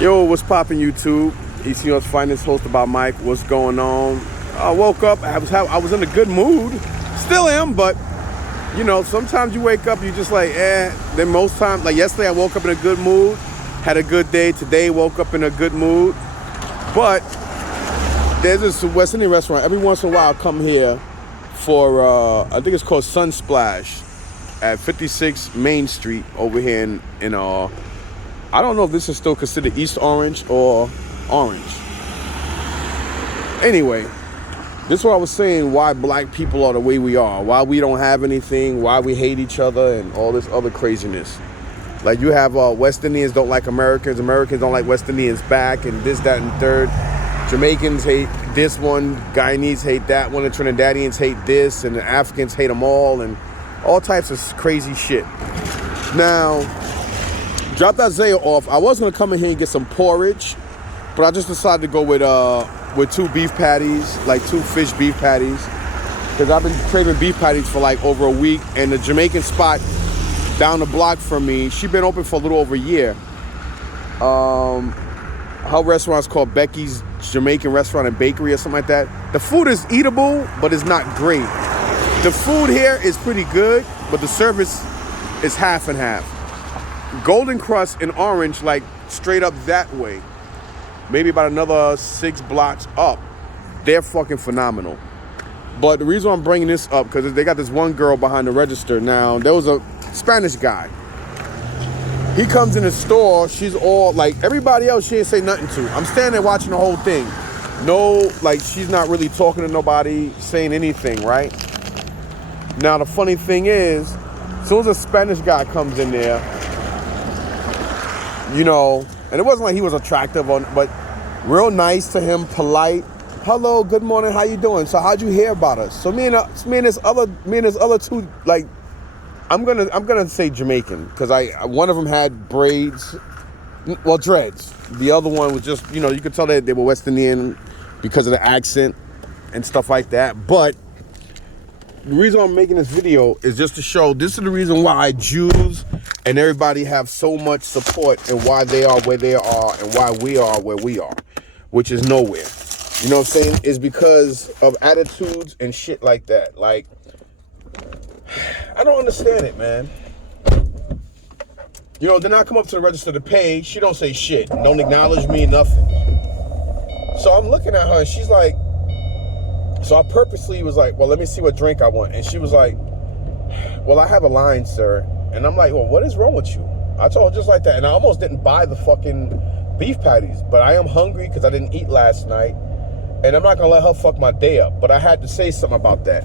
Yo, what's poppin' YouTube? ECU's finest host about Mike. What's going on? I woke up. I was in a good mood. Still am, but you know, sometimes you wake up, you just like, eh. Then most times, like yesterday, I woke up in a good mood, had a good day. Today, woke up in a good mood. But there's this West Indian restaurant. Every once in a while, I come here for I think it's called Sunsplash at 56 Main Street over here in I don't know if this is still considered East Orange or Orange. Anyway, this is what I was saying, why black people are the way we are, why we don't have anything, why we hate each other, and all this other craziness. Like you have West Indians don't like Americans, Americans don't like West Indians back, and this, that, and third. Jamaicans hate this one, Guyanese hate that one, the Trinidadians hate this, and the Africans hate them all, and all types of crazy shit. Now, dropped Isaiah off. I was gonna come in here and get some porridge, but I just decided to go with 2 beef patties, like 2 fish beef patties, because I've been craving beef patties for like over a week. And the Jamaican spot down the block from me, she's been open for a little over a year. Her restaurant's called Becky's Jamaican Restaurant and Bakery or something like that. The food is eatable, but it's not great. The food here is pretty good, but the service is half and half. Golden Crust in Orange, like straight up that way, maybe about another 6 blocks up, they're fucking phenomenal. But the reason I'm bringing this up, because they got this one girl behind the register. Now, there was a Spanish guy. He comes in the store, she's all like, everybody else she ain't say nothing to. I'm standing there watching the whole thing. No, like she's not really talking to nobody, saying anything, right? Now, the funny thing is, as soon as a Spanish guy comes in there, you know, and it wasn't like he was attractive, but real nice to him, polite. Hello, good morning, how you doing? So how'd you hear about us? So me and this other 2, like, I'm gonna say Jamaican, because one of them had braids, well, dreads. The other one was just, you know, you could tell that they were West Indian because of the accent and stuff like that. But the reason I'm making this video is just to show this is the reason why Jews and everybody have so much support, and why they are where they are, and why we are where we are, which is nowhere. You know what I'm saying? It's because of attitudes and shit like that. Like, I don't understand it, man. You know, then I come up to the register to pay. She don't say shit. Don't acknowledge me, nothing. So I'm looking at her, and she's like, so I purposely was like, well, let me see what drink I want. And she was like, well, I have a line, sir. And I'm like, well, what is wrong with you? I told her just like that. And I almost didn't buy the fucking beef patties. But I am hungry because I didn't eat last night. And I'm not going to let her fuck my day up. But I had to say something about that.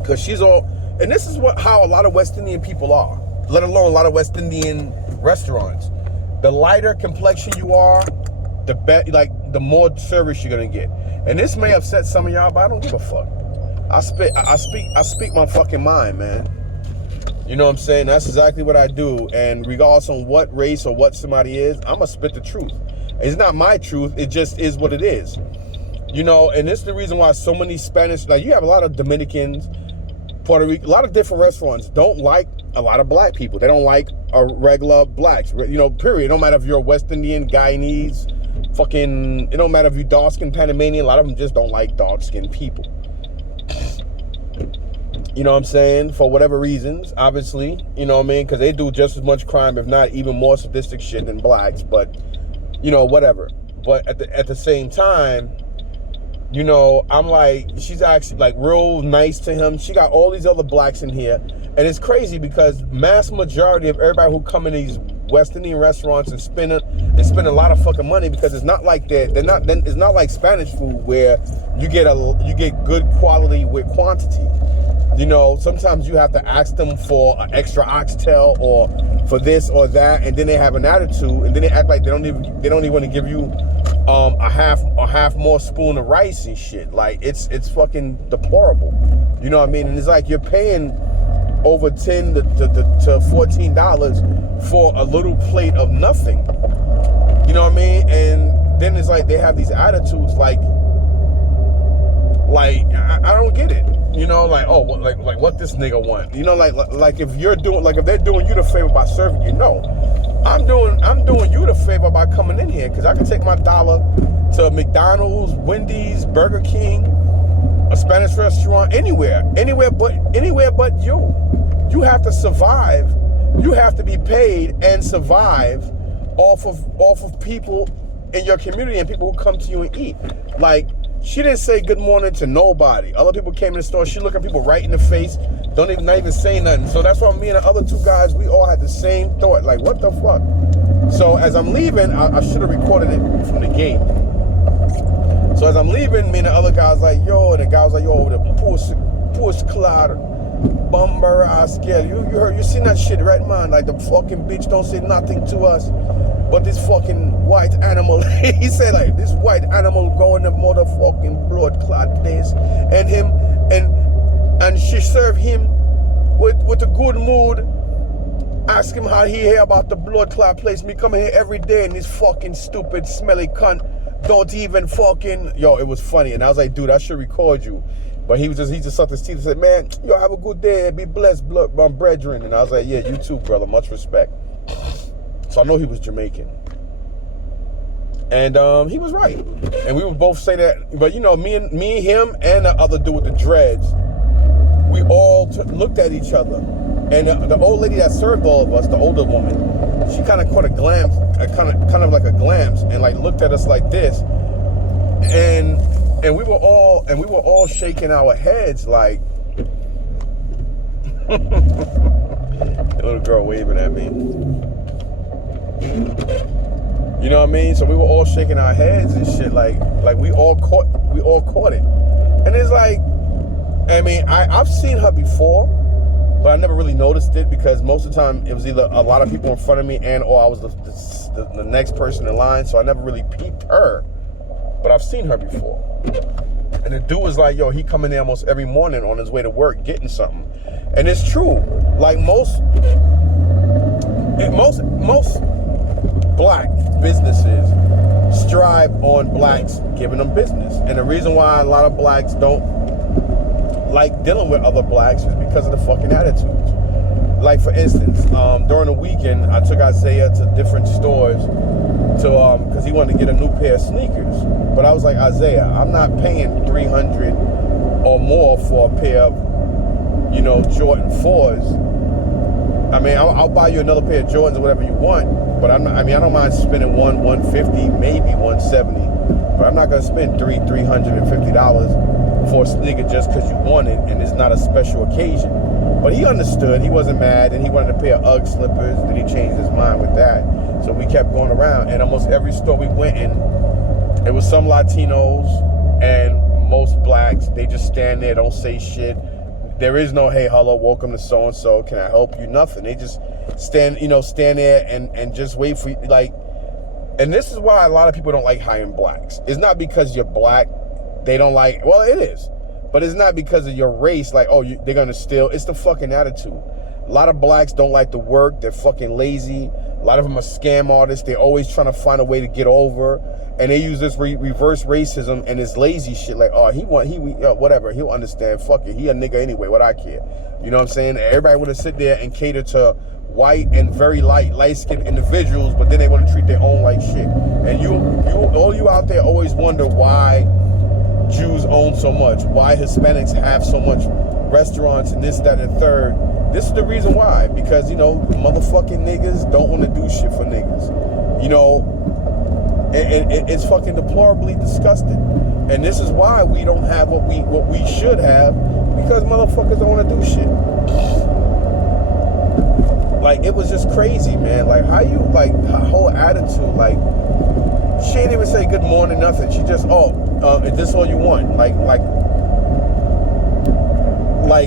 Because she's all... And this is how a lot of West Indian people are. Let alone a lot of West Indian restaurants. The lighter complexion you are, the more service you're going to get. And this may upset some of y'all, but I don't give a fuck. I speak my fucking mind, man. You know what I'm saying? That's exactly what I do. And regardless on what race or what somebody is, I'm going to spit the truth. It's not my truth. It just is what it is. You know, and this is the reason why so many Spanish, like you have a lot of Dominicans, Puerto Rico, a lot of different restaurants don't like a lot of black people. They don't like regular blacks, you know, period. It don't matter if you're a West Indian, Guyanese, it don't matter if you're dark-skinned Panamanian. A lot of them just don't like dark-skinned people. You know what I'm saying? For whatever reasons, obviously, you know what I mean? Because they do just as much crime, if not even more sadistic shit than blacks. But, you know, whatever. But at the same time, you know, I'm like, she's actually like real nice to him. She got all these other blacks in here. And it's crazy because mass majority of everybody who come in these West Indian restaurants and spend a lot of fucking money, because it's not like it's not like Spanish food where you get good quality with quantity. You know, sometimes you have to ask them for an extra oxtail or for this or that, and then they have an attitude, and then they act like they don't even want to give you a half more spoon of rice and shit. Like it's fucking deplorable. You know what I mean? And it's like you're paying over $10 to $14 for a little plate of nothing. You know what I mean? And then it's like they have these attitudes like I don't get it. You know, like, oh, like what this nigga want? You know, like if they're doing you the favor by serving you, no. I'm doing you the favor by coming here, because I can take my dollar to McDonald's, Wendy's, Burger King, a Spanish restaurant, anywhere but you. You have to survive. You have to be paid and survive off of people in your community and people who come to you and eat. Like, she didn't say good morning to nobody. Other people came in the store. She looked at people right in the face. Not even say nothing. So that's why me and the other two guys, we all had the same thought. Like, what the fuck? So as I'm leaving, I should have recorded it from the gate. So as I'm leaving, me and the other guy was like, yo, and the guy was like, yo, the push cloud, bumper ass girl. You seen that shit, right, man? Like, the fucking bitch don't say nothing to us. But this fucking white animal, he said, like, this white animal going to motherfucking blood clot place, and she served him with a good mood, ask him how he hear about the blood clot place. Me coming here every day, and this fucking stupid smelly cunt don't even fucking, yo, it was funny. And I was like, dude, I should record you. But he just sucked his teeth and said, man, yo, have a good day, be blessed, brethren. And I was like, yeah, you too, brother, much respect. So I know he was Jamaican. And he was right. And we would both say that. But, you know, me, him, and the other dude with the dreads, we all looked at each other. And the old lady that served all of us, the older woman, she kind of caught a glance, kind of like a glance, and like looked at us like this. And we were all shaking our heads like, the little girl waving at me. You know what I mean? So we were all shaking our heads and shit, like we all caught it. And it's like, I mean, I've seen her before, but I never really noticed it because most of the time it was either a lot of people in front of me or I was the next person in line, so I never really peeped her. But I've seen her before. And the dude was like, yo, he coming there almost every morning on his way to work getting something. And it's true. Like most black businesses strive on blacks giving them business. And the reason why a lot of blacks don't like dealing with other blacks is because of the fucking attitudes. Like, for instance, during the weekend, I took Isaiah to different stores because he wanted to get a new pair of sneakers. But I was like, Isaiah, I'm not paying $300 or more for a pair of, you know, Jordan 4s. I mean, I'll buy you another pair of Jordans or whatever you want, but I don't mind spending $150, maybe $170, but I'm not gonna spend $350 for a sneaker just because you want it and it's not a special occasion. But he understood. He wasn't mad, and he wanted a pair of UGG slippers. Then he changed his mind with that. So we kept going around, and almost every store we went in, it was some Latinos and most blacks. They just stand there, don't say shit. There is no, hey, hello, welcome to so-and-so, can I help you? Nothing. They just stand there and just wait for you. Like, and this is why a lot of people don't like hiring blacks. It's not because you're black. They don't like, well, it is. But it's not because of your race, like, oh, they're going to steal. It's the fucking attitude. A lot of blacks don't like to work. They're fucking lazy. A lot of them are scam artists. They're always trying to find a way to get over. And they use this reverse racism and this lazy shit like, oh, whatever. He'll understand. Fuck it. He a nigga anyway. What I care. You know what I'm saying? Everybody want to sit there and cater to white and very light-skinned individuals, but then they want to treat their own like shit. And all you out there always wonder why Jews own so much, why Hispanics have so much restaurants and this, that, and third. This is the reason why. Because, you know, motherfucking niggas don't want to do shit for niggas. You know, it's fucking deplorably disgusting. And this is why we don't have what we should have, because motherfuckers don't want to do shit. Like, it was just crazy, man. Like, how you, like, her whole attitude, like, she didn't even say good morning, nothing. She just, is this all you want? Like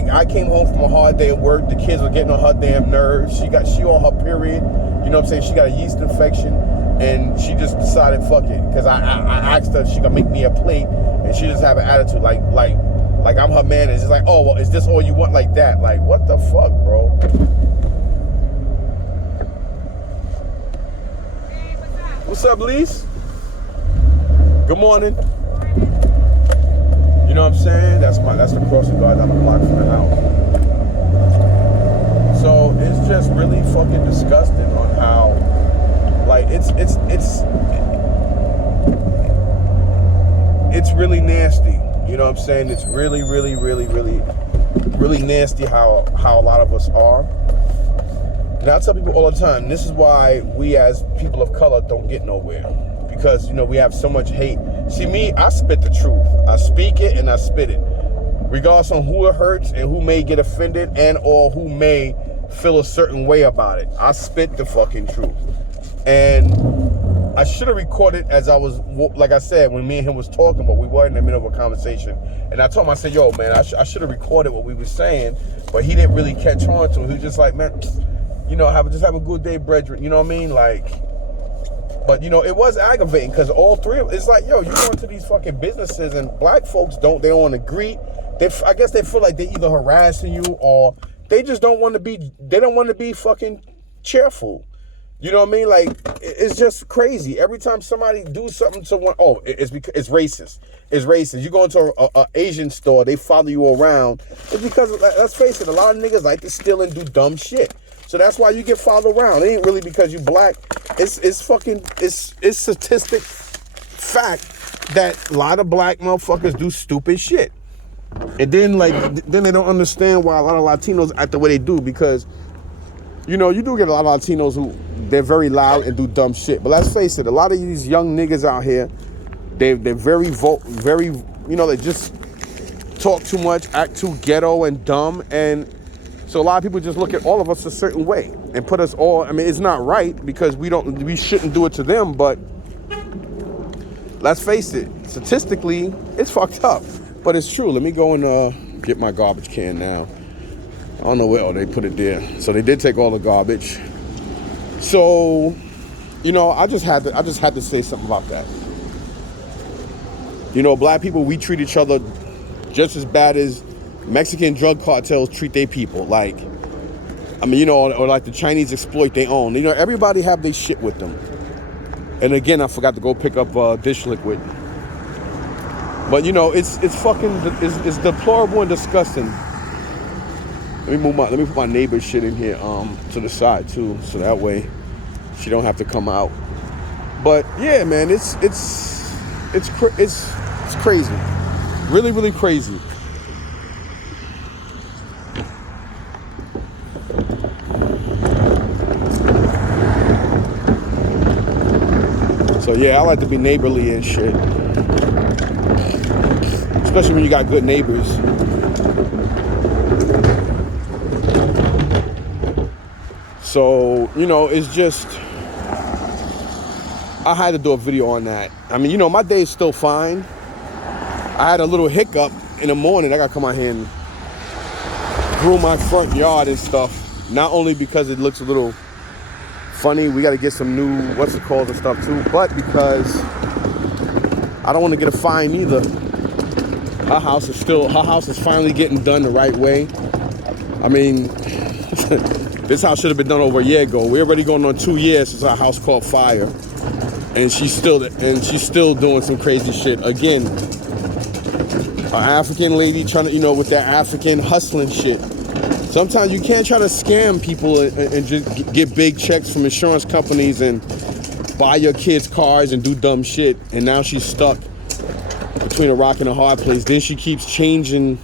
I came home from a hard day at work. The kids were getting on her damn nerves. She on her period. You know what I'm saying? She got a yeast infection, and she just decided, fuck it. Because I asked her if she could make me a plate, and she just have an attitude like I'm her man. And it's like, oh, well, is this all you want? Like that. Like, what the fuck, bro? Hey, what's up? What's up, Lise? Good morning. You know what I'm saying? That's the crossing guard down the block from the house. So it's just really fucking disgusting on how, like, it's it's really nasty. You know what I'm saying? It's really nasty how a lot of us are. And I tell people all the time, this is why we as people of color don't get nowhere. Because, you know, we have so much hate. See, me, I spit the truth. I speak it and I spit it. Regardless on who it hurts and who may get offended and or who may feel a certain way about it. I spit the fucking truth. And I should have recorded as I was, like I said, when me and him was talking, but we were in the middle of a conversation. And I told him, I said, yo, man, I should have recorded what we were saying, but he didn't really catch on to it. He was just like, man, you know, just have a good day, brethren. You know what I mean? Like, but, you know, it was aggravating because all three of it's like, yo, you go into these fucking businesses and black folks they don't want to greet. I guess they feel like they either harassing you or they just don't want to be fucking cheerful. You know what I mean? Like, it's just crazy. Every time somebody do something to one, it's because it's racist. It's racist. You go into a Asian store, they follow you around. It's because, let's face it, a lot of niggas like to steal and do dumb shit. So that's why you get followed around. It ain't really because you black. It's statistic fact that a lot of black motherfuckers do stupid shit. And then they don't understand why a lot of Latinos act the way they do, because, you know, you do get a lot of Latinos who they're very loud and do dumb shit. But let's face it, a lot of these young niggas out here, they're very, you know, they just talk too much, act too ghetto and dumb. And so a lot of people just look at all of us a certain way and put us all, I mean, it's not right because we shouldn't do it to them, but let's face it, statistically, it's fucked up. But it's true. Let me go and get my garbage can now. I don't know where they put it there. So they did take all the garbage. So, you know, I just had to say something about that. You know, black people, we treat each other just as bad as Mexican drug cartels treat their people. Like, I mean, you know, or like the Chinese exploit their own. You know, everybody have their shit with them. And again, I forgot to go pick up dish liquid. But, you know, it's deplorable and disgusting. Let me put my neighbor's shit in here to the side too, so that way she don't have to come out. But yeah, man, it's crazy, really crazy. So yeah, I like to be neighborly and shit, especially when you got good neighbors. So, you know, it's just, I had to do a video on that. I mean, you know, my day is still fine. I had a little hiccup in the morning. I got to come out here and groom my front yard and stuff. Not only because it looks a little funny, we got to get some new, what's it called and stuff too, but because I don't want to get a fine either. Her house is finally getting done the right way. I mean, this house should have been done over a year ago. We're already going on 2 years since our house caught fire. And she's still doing some crazy shit. Again, an African lady trying to, you know, with that African hustling shit. Sometimes you can't try to scam people and just get big checks from insurance companies and buy your kids cars and do dumb shit. And now she's stuck between a rock and a hard place. Then she keeps changing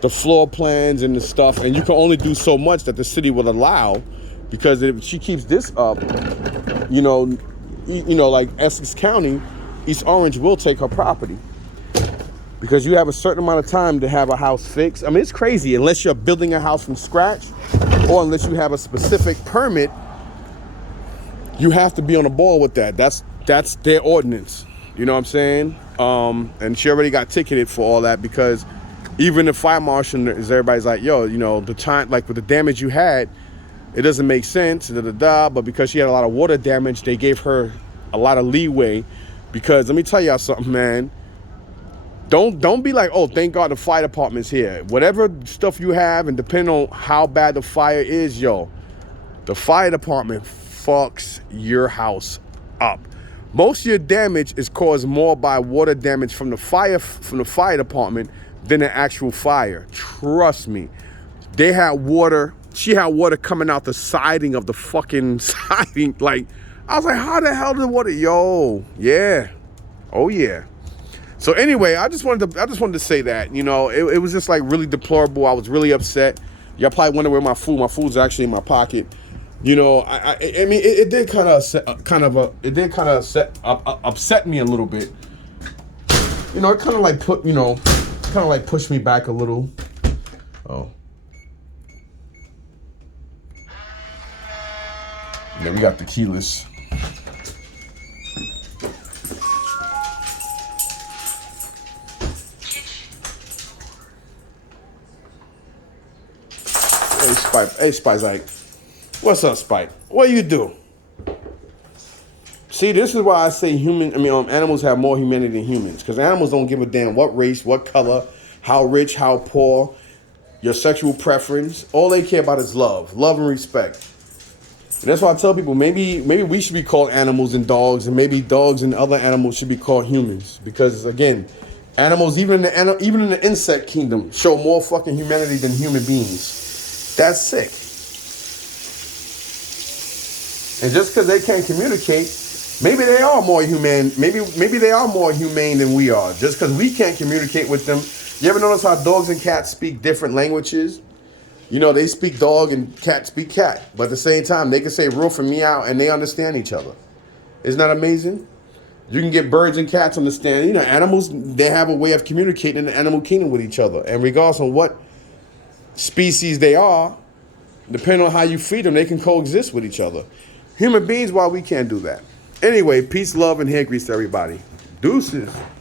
the floor plans and the stuff, and you can only do so much that the city will allow, because if she keeps this up, you know, like Essex County, East Orange will take her property, because you have a certain amount of time to have a house fixed. I mean, it's crazy. Unless you're building a house from scratch, or unless you have a specific permit, you have to be on the ball with that. That's their ordinance. You know what I'm saying? And she already got ticketed for all that, because even the fire marshal is, everybody's like, yo, you know, the time, like with the damage you had, it doesn't make sense, but because she had a lot of water damage, they gave her a lot of leeway. Because let me tell y'all something, man. Don't be like, oh, thank God the fire department's here. Whatever stuff you have, and depending on how bad the fire is, yo, the fire department fucks your house up. Most of your damage is caused more by water damage from the fire department than an actual fire. Trust me. They had water. She had water coming out the siding of the fucking siding. Like, I was like, how the hell did water? Yo, yeah. Oh, yeah. So anyway, I just wanted to say that, you know, it was just like really deplorable. I was really upset. Y'all probably wonder where my food's actually in my pocket. You know, I mean, it did upset me a little bit. You know, it kind of like pushed me back a little. Oh. Yeah, we got the keyless. Hey, Spike's like, what's up, Spike? What you do? See, this is why I say animals have more humanity than humans. Because animals don't give a damn what race, what color, how rich, how poor, your sexual preference. All they care about is love and respect. And that's why I tell people, maybe we should be called animals and dogs, and maybe dogs and other animals should be called humans. Because again, animals, even in the insect kingdom, show more fucking humanity than human beings. That's sick. And just because they can't communicate, maybe they are more humane. Maybe they are more humane than we are. Just because we can't communicate with them. You ever notice how dogs and cats speak different languages? You know, they speak dog and cat speak cat. But at the same time, they can say roof and meow and they understand each other. Isn't that amazing? You can get birds and cats understand. You know, animals, they have a way of communicating in the animal kingdom with each other. And regardless of what species they are, depending on how you feed them, they can coexist with each other. Human beings, why we can't do that? Anyway, peace, love, and hair grease to everybody. Deuces.